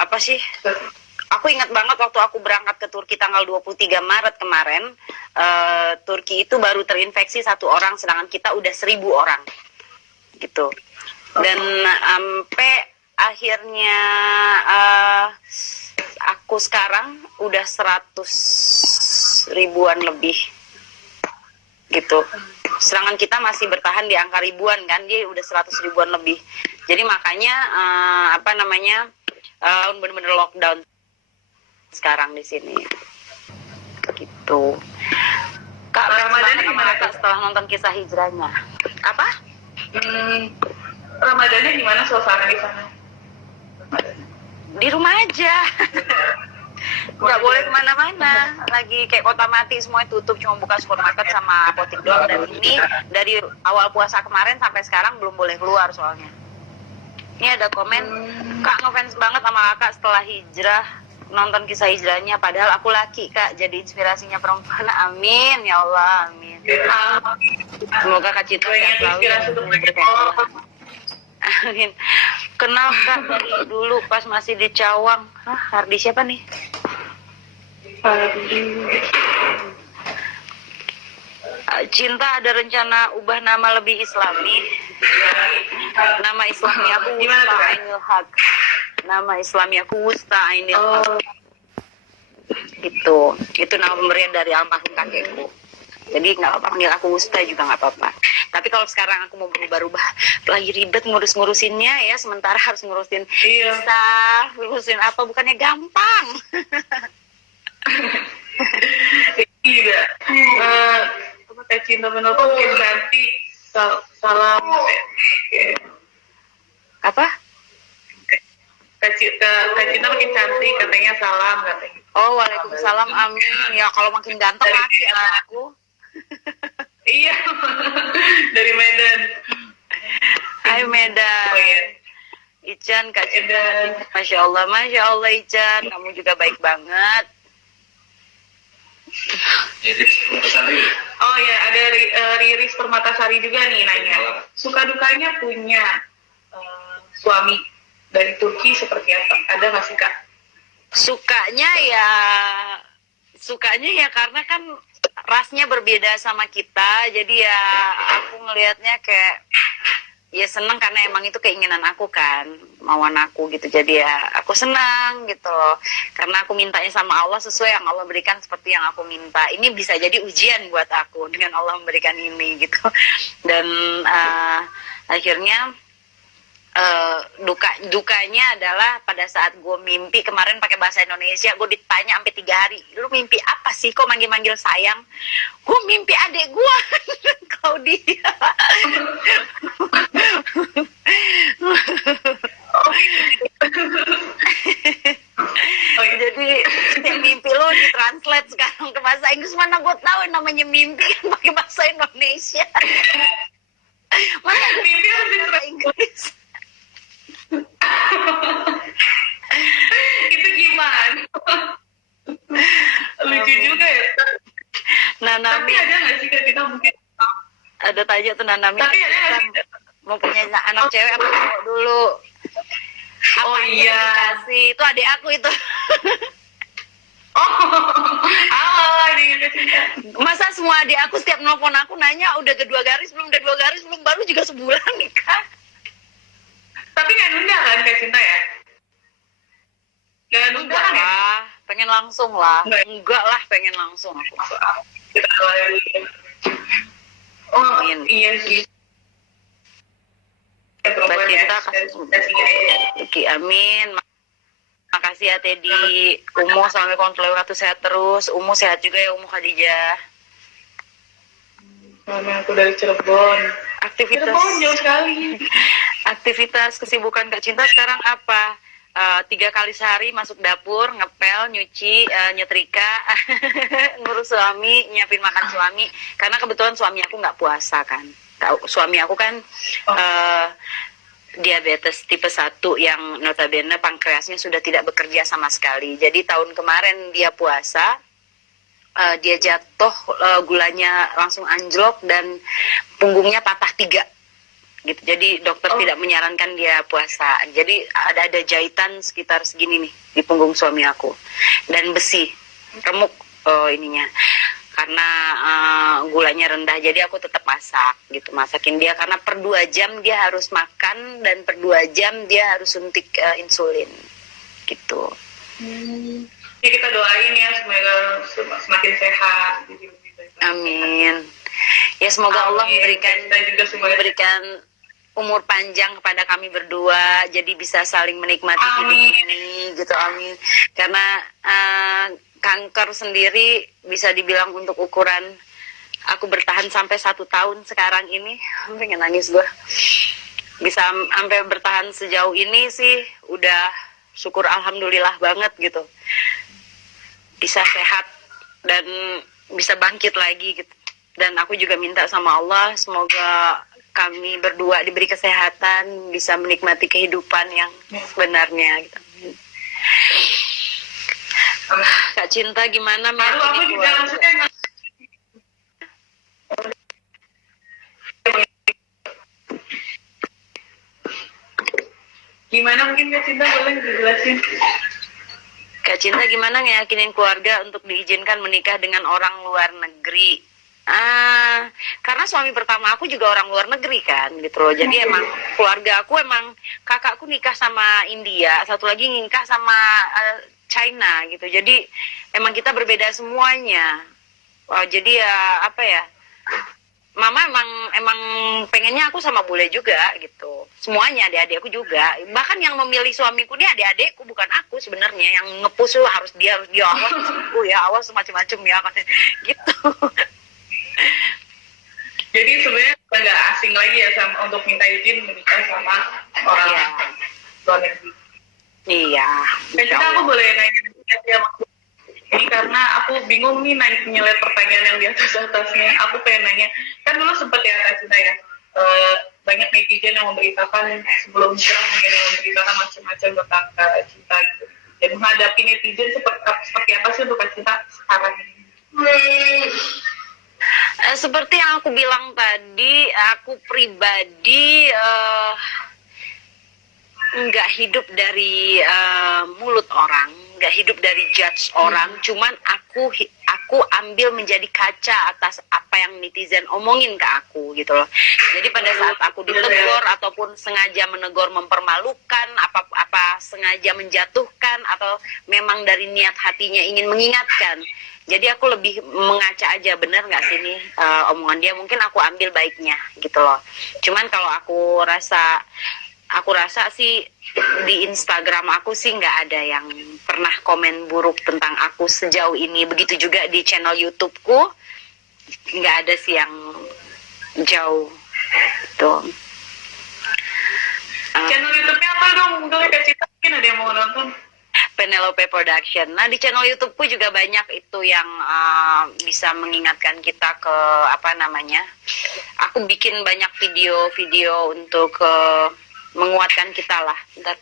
apa sih? Aku ingat banget waktu aku berangkat ke Turki tanggal 23 Maret kemarin, Turki itu baru terinfeksi 1 orang, sedangkan kita udah 1.000 orang, gitu. Dan sampai akhirnya aku sekarang udah 100 ribuan lebih, gitu. Sedangkan kita masih bertahan di angka ribuan kan, dia udah 100 ribuan lebih. Jadi makanya bener-bener lockdown sekarang di sini, gitu. Kak, Ramadannya gimana Kak setelah nonton kisah hijrahnya? Apa? Ramadannya gimana suasana di sana? Di rumah aja. Nggak boleh kemana-mana. Lagi kayak kota mati, semuanya tutup, cuma buka supermarket sama apotek doang. Dan ini dari awal puasa kemarin sampai sekarang belum boleh keluar soalnya. Ini ada komen, Kak ngefans banget sama Kakak setelah hijrah, nonton kisah hijrahnya, padahal aku laki Kak, jadi inspirasinya perempuan. Amin ya Allah, amin. Semoga Kak Citra sehat selalu Inspirasi untuk dan berkah. Amin. Kenal Kak dari dulu pas masih di Cawang. Hah, Hardi siapa nih? Cinta ada rencana ubah nama lebih islami. Nama islami aku Wusta Ainul Haq. Nama islami aku Wusta Ainul Haq. Itu nama pemberian dari almarhum kakekku. Jadi nggak apa-apa panggil aku Wusta juga nggak apa-apa. Tapi kalau sekarang aku mau berubah-ubah, lagi ribet ngurus-ngurusinnya ya, sementara harus ngurusin bisa, ngurusin apa, bukannya gampang. Iya. Teh Cinta menelpon Kim Santi, salam. Apa? Kak Cinta makin cantik, katanya salam katanya. Oh, waalaikumsalam, amin. Ya kalau makin ganteng laki aku. Iya, dari Medan. Hai Medan. Oh, iya. Ican, Kak Cinta. Masya Allah Ican, kamu juga baik banget. Oh ya, ada Riris Permatasari juga nih nanya. Suka dukanya punya suami dari Turki seperti apa? Ada nggak sih Kak? Sukanya ya karena kan rasnya berbeda sama kita, jadi ya aku ngelihatnya kayak ya seneng karena emang itu keinginan aku kan, mauan aku gitu, jadi ya aku senang gitu loh, karena aku mintanya sama Allah sesuai yang Allah berikan seperti yang aku minta. Ini bisa jadi ujian buat aku dengan Allah memberikan ini gitu. Dan akhirnya dukanya adalah pada saat gue mimpi kemarin pakai bahasa Indonesia, gue ditanya sampai 3 hari, lu mimpi apa sih kok manggil-manggil sayang? Gue mimpi adik gue Claudia. Jadi setiap mimpi lo ditranslate sekarang ke bahasa Inggris, mana gue tahu namanya mimpi kan pakai bahasa Indonesia. Mana mimpi harus bahasa Inggris. Itu gimana? Lucu juga ya. Nanami. Tapi ada nggak sih kita mungkin? Ada tanya tuh Nanami. Tapi ada nggak sih? Mau punya anak cewek apa cowok dulu? Oh iya. Dikasih. Itu adik aku itu. Oh, halo adik Cinta. Masa semua adik aku setiap nelfon aku nanya udah kedua garis belum, baru juga sebulan nikah. Tapi nggak nunda kan Kak Cinta ya? Nggak nunda kan ya? Pengen langsung lah. Enggak lah, pengen langsung aku. Kita doain. Oh Amin. iya sih. Mbak Cinta kasih amin. Makasih ya Teddy. Umu, assalamualaikum warahmatullahi wabarakatuh. Sehat terus. Umu sehat juga ya Umu Khadijah. Mama aku dari Cirebon. Aktivitas Cirebon jauh sekali. Aktivitas kesibukan Kak Cinta sekarang apa? 3 kali sehari masuk dapur, ngepel, nyuci, nyetrika, ngurus suami, nyiapin makan suami. Karena kebetulan suami aku nggak puasa kan. Suami aku kan diabetes tipe 1 yang notabene pankreasnya sudah tidak bekerja sama sekali. Jadi tahun kemarin dia puasa, dia jatuh, gulanya langsung anjlok dan punggungnya patah 3. Gitu. Jadi dokter tidak menyarankan dia puasa. Jadi ada jahitan sekitar segini nih di punggung suami aku dan besi remuk ininya karena gulanya rendah. Jadi aku tetap masak gitu, masakin dia karena per 2 jam dia harus makan dan per 2 jam dia harus suntik insulin gitu. Ya kita doain ya semoga semakin sehat. Amin. Ya semoga Allah memberikan umur panjang kepada kami berdua, jadi bisa saling menikmati hidup ini gitu. Amin. Karena kanker sendiri bisa dibilang untuk ukuran aku bertahan sampai 1 tahun sekarang ini, pengen nangis gue, bisa sampai bertahan sejauh ini sih udah syukur alhamdulillah banget gitu, bisa sehat dan bisa bangkit lagi gitu. Dan aku juga minta sama Allah semoga kami berdua diberi kesehatan, bisa menikmati kehidupan yang sebenarnya gitu. Kak Cinta gimana meyakini keluarga? Gimana mungkin Kak Cinta boleh dijelasin? Kak Cinta gimana ngeyakinin keluarga untuk diizinkan menikah dengan orang luar negeri? Karena suami pertama aku juga orang luar negeri kan gitu loh. Jadi emang keluarga aku, emang kakakku nikah sama India, satu lagi nikah sama China gitu. Jadi emang kita berbeda semuanya. Jadi ya apa ya, Mama emang pengennya aku sama bule juga gitu. Semuanya adik-adikku juga. Bahkan yang memilih suamiku dia adik-adikku, bukan aku sebenarnya. Yang ngepush harus dia awas aku ya, awas macam-macam ya gitu. Jadi sebenarnya nggak asing lagi ya sama untuk minta izin menikah sama orang luar negeri. Iya. Dan kita aku boleh nanya ya, ini karena aku bingung nih nyelet pertanyaan yang di atasnya. Aku pengen nanya, kan dulu sempat ya Kak Cinta ya, banyak netizen yang memberitakan sebelum cerah mungkin yang memberitakan macam-macam tentang Kak Cinta gitu. Dan menghadapi netizen seperti apa sih untuk Kak Cinta sekarang ini? Seperti yang aku bilang tadi, aku pribadi nggak hidup dari mulut orang, nggak hidup dari judge orang, cuman aku ambil menjadi kaca atas apa yang netizen omongin ke aku gitu loh. Jadi pada saat aku ditegur ataupun sengaja menegur mempermalukan, apa sengaja menjatuhkan atau memang dari niat hatinya ingin mengingatkan. Jadi aku lebih mengaca aja, bener nggak sih ini omongan dia, mungkin aku ambil baiknya gitu loh. Cuman kalau aku rasa sih di Instagram aku sih nggak ada yang pernah komen buruk tentang aku sejauh ini. Begitu juga di channel YouTubeku nggak ada sih yang jauh tuh. Channel YouTube-nya apa dong? Mungkin Kak Cinta mungkin ada yang mau nonton. Penelope Production. Nah di channel YouTubeku juga banyak itu yang bisa mengingatkan kita ke apa namanya. Aku bikin banyak video-video untuk menguatkan kita lah. Bentar.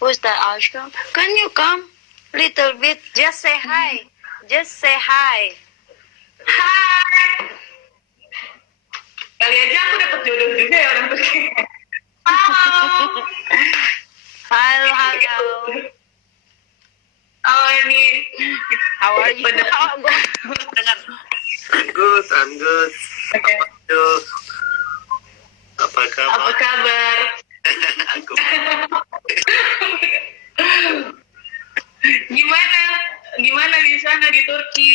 Who's that Ashram? Can you come? Little bit. Just say hi. Just say hi. Hai. Kali aja aku dapat jodoh juga ya orang Turki. Halo. Halo. Oh ini. How are you? Dengar. Good, I'm good. Oke. Apa kabar? Apa kabar? Aku Gimana di sana di Turki?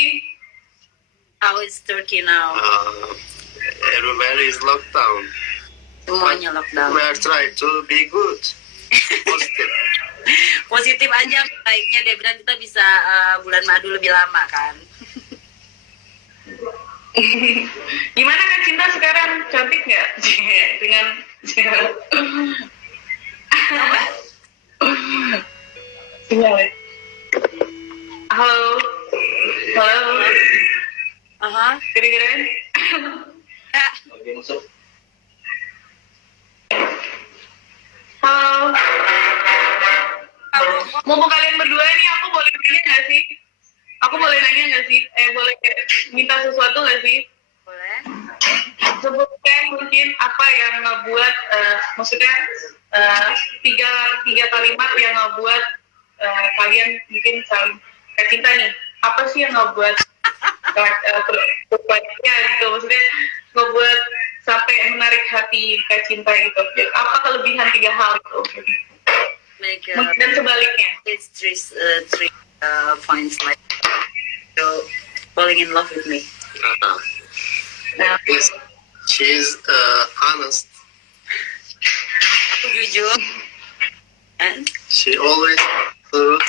How is Turkey now? everywhere is lockdown. Semuanya lockdown. We are trying to be good. Positive. Positif aja, baiknya dia bilang kita bisa bulan madu lebih lama kan. Gimana Kak Cinta sekarang? Cantik nggak? Dengan sinyal ya? Halo. Halo. Aha. Keren-keren. Halo. Mumpung kalian berdua nih, aku boleh nanya nggak sih? Aku boleh nanya nggak sih? Boleh minta sesuatu nggak sih? Boleh. Sebutkan mungkin apa yang ngebuat, maksudnya tiga kalimat yang ngebuat kalian mungkin saling Kak Cinta nih. Apa sih yang ngebuat perempuannya gitu? Maksudnya ngebuat sampai menarik hati Kak Cinta gitu. Apa kelebihan 3 hal itu? Make Dan sebaliknya. it's three points like so falling in love with me. Nah, She's honest. Aku jujur. And She always truth,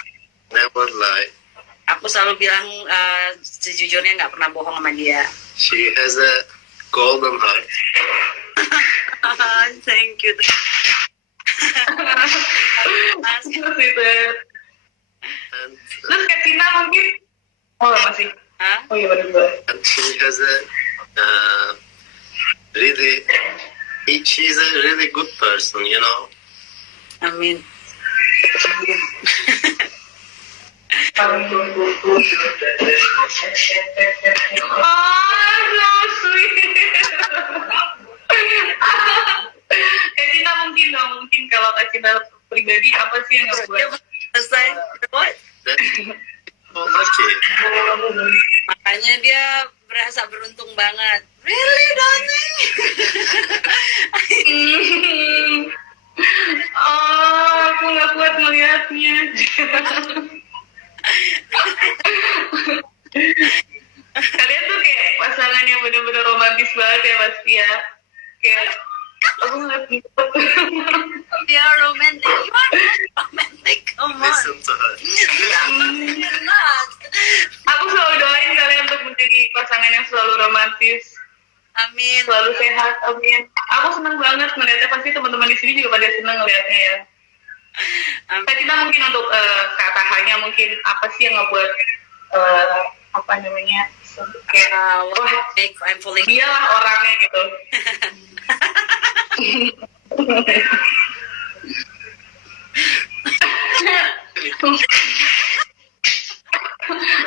never lie. aku selalu bilang sejujurnya, nggak pernah bohong sama dia. She has a golden heart. Thank you. And, terus Kak Cinta mungkin, masih. Hah? Oh iya benar. and she has a really, she's a really good person, you know. Amin. Oh, so sweet. Kak Cinta mungkin kalau Kak Cinta pribadi apa sih yang ngebuat? Selesai. What? That, so lucky. Makanya dia berasa beruntung banget. Really, darling? Oh, aku nggak kuat melihatnya. Kalian tuh kayak pasangan yang bener-bener romantis banget ya pasti ya. Kayak aku ngeliat gitu. They are romantic. You are not romantic. Come on. Listen to her. You're not. Aku selalu doain kalian untuk menjadi pasangan yang selalu romantis, Amin. selalu sehat, amin. Aku seneng banget ngeliatnya, pasti teman-teman di sini juga pada seneng ngeliatnya ya. Amin. Kita mungkin untuk kata hanya mungkin apa sih yang ngebuat apa namanya kayak wah I'm falling. dialah orangnya gitu.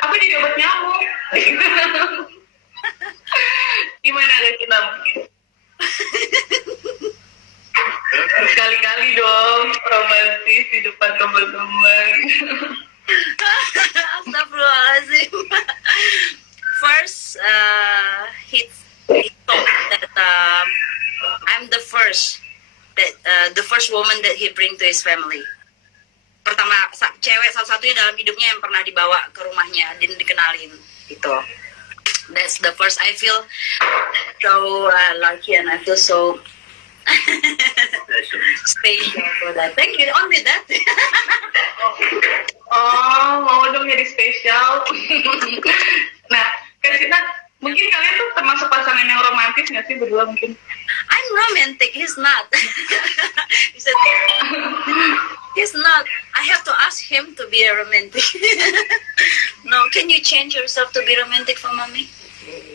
Aku jadi obat nyamuk. Gimana Kak Cinta mungkin? Sekali-kali dong romantis di depan teman-teman. he bring to his family. Pertama, cewek satu-satunya dalam hidupnya yang pernah dibawa ke rumahnya dan dikenalin gitu. That's the first. I feel so lucky and I feel so special for that. Thank you. On with that. Oh, mau dong jadi spesial. Nah, Kak Cinta, mungkin kalian tuh termasuk pasangan yang romantis nggak sih berdua mungkin? I'm romantic. He's not. He said, he's not. I have to ask him to be a romantic. No, can you change yourself to be romantic for mommy?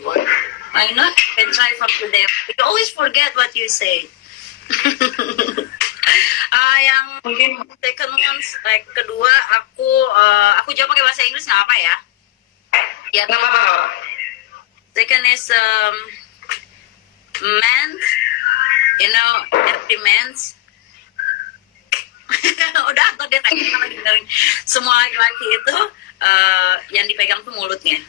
Why not? Can try from today. You always forget what you say. Yang Mungkin second one, like kedua, aku jawab pakai bahasa Inggris nggak apa ya? Ya, nggak apa-apa. second is man, you know, every man's. Udah, atau dia kayak lagi dengerin. Semua laki-laki itu yang dipegang tuh mulutnya.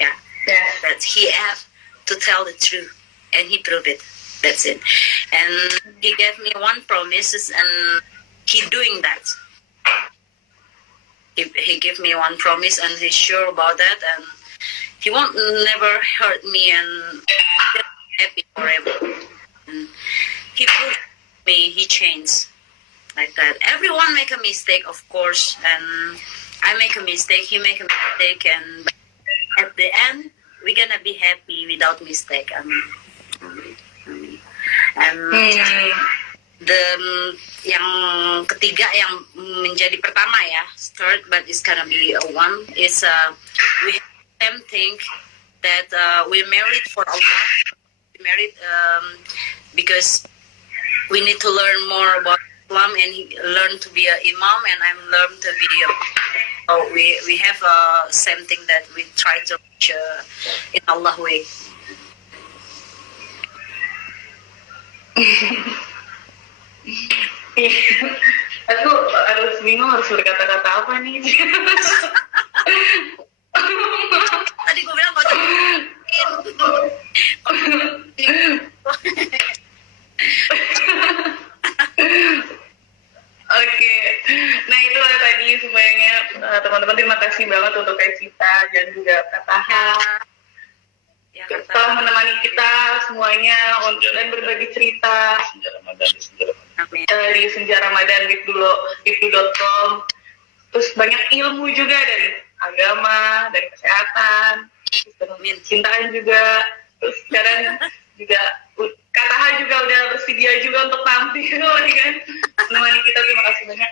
Ya, Yes. that he have to tell the truth, and he proved it. That's it. And he gave me one promises, and he doing that. He gave me one promise, and he's sure about that, and he won't never hurt me, and just happy forever. And he proved me, he changed like that. Everyone make a mistake, of course, and I make a mistake, he make a mistake, and at the end we're gonna be happy without mistake. The yang ketiga yang menjadi pertama ya, third but it's gonna be a one is we have same thing that we married for Allah. We married because we need to learn more about Islam, and he learned to be an imam, and I'm learned to be a. So we have same thing that we try to reach in Allah way. Aku harus bingung harus berkata-kata apa nih. Tadi gue bilang gak Oke, nah itulah tadi semuanya teman-teman, terima kasih banget untuk Kak Cita dan juga Kak Taha ya, telah menemani kita semuanya dan berbagi cerita di Senja Ramadan Wibdu.com. Terus banyak ilmu juga dari agama, dari kesehatan, cintaan juga. Terus sekarang juga Kak Taha juga udah bersedia juga untuk tampil kan menemani kita. Terima kasih banyak.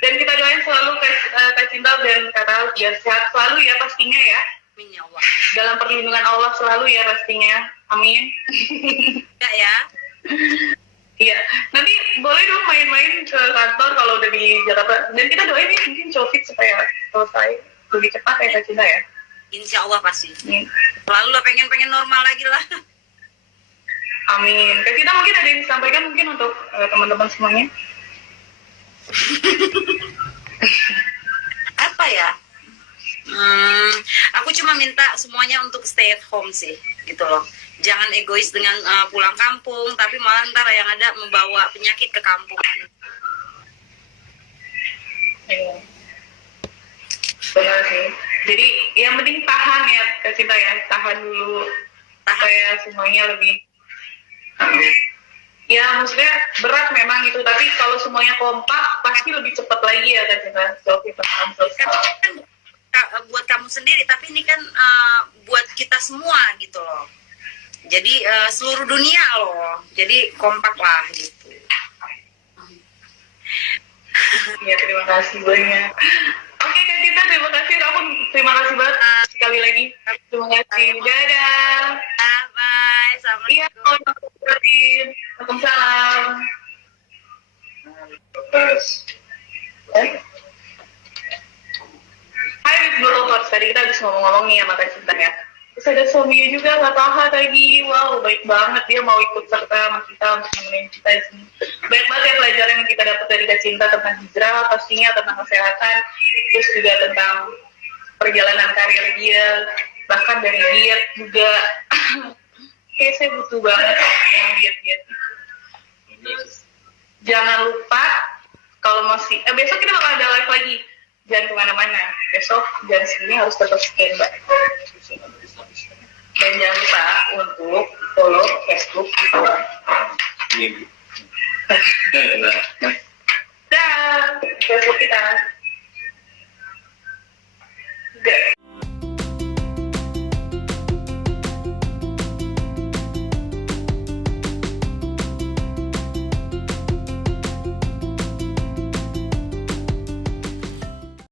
Dan kita doain selalu Kak Cinta dan Kak Taha biar sehat selalu ya pastinya ya. Amin ya Allah. Dalam perlindungan Allah selalu ya pastinya. Amin. Enggak ya. Iya, nanti boleh dong main-main ke kantor kalau udah di Jakarta. Dan kita doain ya mungkin COVID supaya selesai lebih cepat ya Kak Cinta ya. Insya Allah pasti. Amin. Lalu lo pengen normal lagi lah. Amin. Kak Cinta mungkin ada yang disampaikan mungkin untuk teman-teman semuanya. Apa ya? Aku cuma minta semuanya untuk stay at home sih, gitu loh. Jangan egois dengan pulang kampung, tapi malah ntar yang ada membawa penyakit ke kampung. Iya. Benar sih. Jadi yang penting tahan ya Kak Cinta ya, tahan dulu. Supaya semuanya lebih. Ya maksudnya berat memang gitu, tapi kalau semuanya kompak pasti lebih cepat lagi ya Kak Cinta. Kan buat kamu sendiri, tapi ini kan buat kita semua gitu loh. Jadi seluruh dunia loh. Jadi kompak lah gitu. Ya terima kasih banyak. Oke Kak Cinta, terima kasih. Aku terima kasih banget sekali lagi. Terima kasih. Dadah. Bye. Iya. Assalamualaikum. Waalaikumsalam. Hai Wibdu Lovers, tadi kita habis ngomong-ngomong nih sama Kak Cinta ya. Terus ada suaminya juga, Kak Taha tadi. Wow, baik banget dia mau ikut serta sama kita untuk nemenin kita di sini. Banyak banget ya pelajaran yang kita dapat dari Kak Cinta tentang hijrah, pastinya tentang kesehatan, terus juga tentang perjalanan karir dia, bahkan dari diet juga. Kayak saya butuh banget yang diet-diet. Terus jangan lupa promosi. Besok kita bakal ada live lagi. Jangan kemana-mana. Besok jam segini harus tetap standby. Dan jangan lupa untuk follow Facebook kita. Maybe.